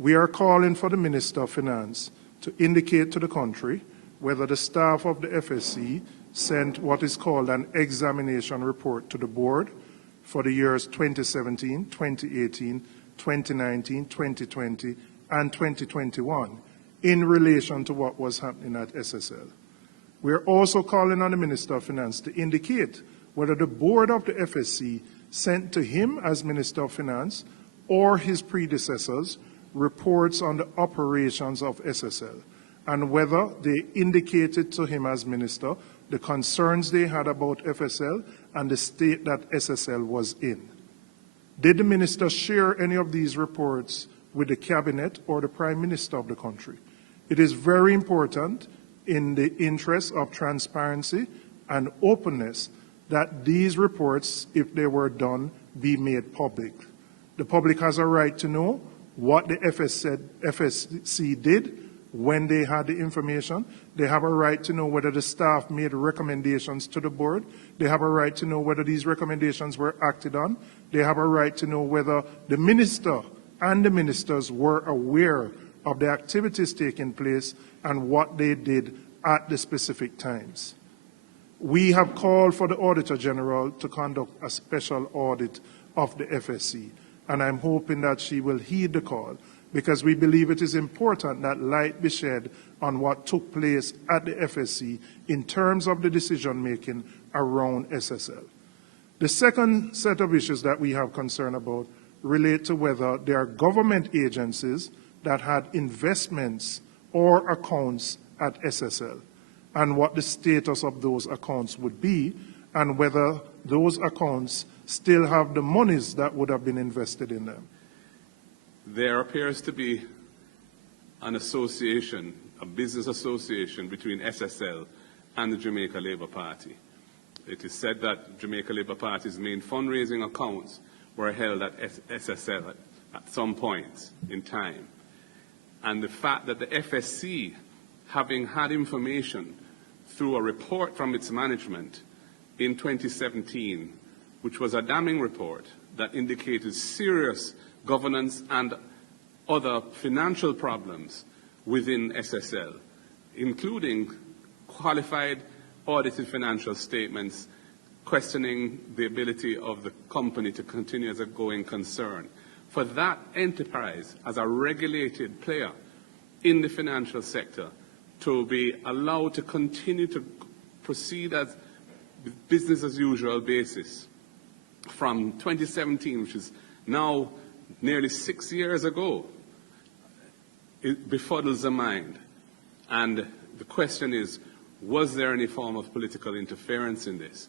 we are calling for the Minister of Finance to indicate to the country whether the staff of the FSC sent what is called an examination report to the board for the years 2017, 2018, 2019, 2020, and 2021 in relation to what was happening at SSL. We are also calling on the Minister of Finance to indicate whether the board of the FSC sent to him as Minister of Finance or his predecessors reports on the operations of SSL, and whether they indicated to him as Minister the concerns they had about FSL and the state that SSL was in. Did the Minister share any of these reports with the Cabinet or the Prime Minister of the country? It is very important in the interest of transparency and openness that these reports, if they were done, be made public. The public has a right to know what the FSC did when they had the information. They have a right to know whether the staff made recommendations to the board. They have a right to know whether these recommendations were acted on. They have a right to know whether the minister and the ministers were aware of the activities taking place and what they did at the specific times. We have called for the Auditor General to conduct a special audit of the FSC, and I'm hoping that she will heed the call, because we believe it is important that light be shed on what took place at the FSC in terms of the decision-making around SSL. The second set of issues that we have concern about relate to whether there are government agencies that had investments or accounts at SSL, and what the status of those accounts would be, and whether those accounts still have the monies that would have been invested in them. There appears to be an association, a business association between SSL and the Jamaica Labour Party. It is said that Jamaica Labour Party's main fundraising accounts were held at SSL at some point in time. And the fact that the FSC, having had information through a report from its management in 2017, which was a damning report that indicated serious governance and other financial problems within SSL, including qualified audited financial statements, questioning the ability of the company to continue as a going concern. For that enterprise, as a regulated player in the financial sector, to be allowed to continue to proceed as business as usual basis from 2017, which is now nearly 6 years ago, it befuddles the mind. And the question is, was there any form of political interference in this?